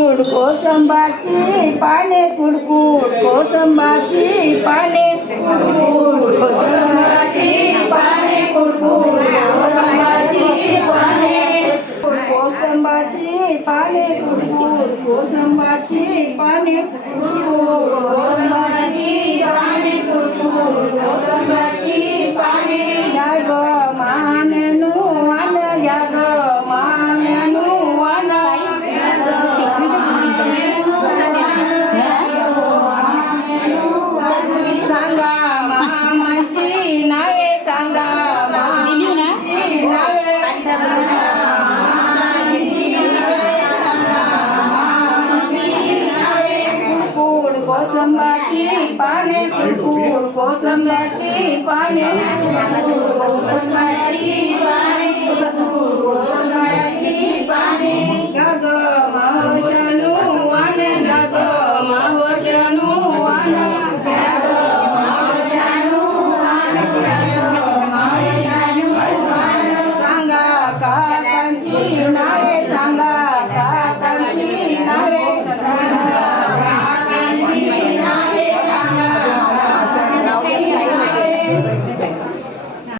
कुडकुड कोसंबाची पाने कुडकुड कोसंबाची पाने कुडकुड कोसंबाची पाने कुडकुड कोसंबाची पाने कोसंबाची पाने कुडकुड कोसंबाची पाने कुडकुड कोसंबाची पाने कुडकुड कोसंबाची पाने या ग मानेनु वान या ग मानेनु वान सांगा मामाची नावे सांगा मामाची नावे कुडकुड कोसंबाची पाने कुडकुड कोसंबाची पाने कोसंबाची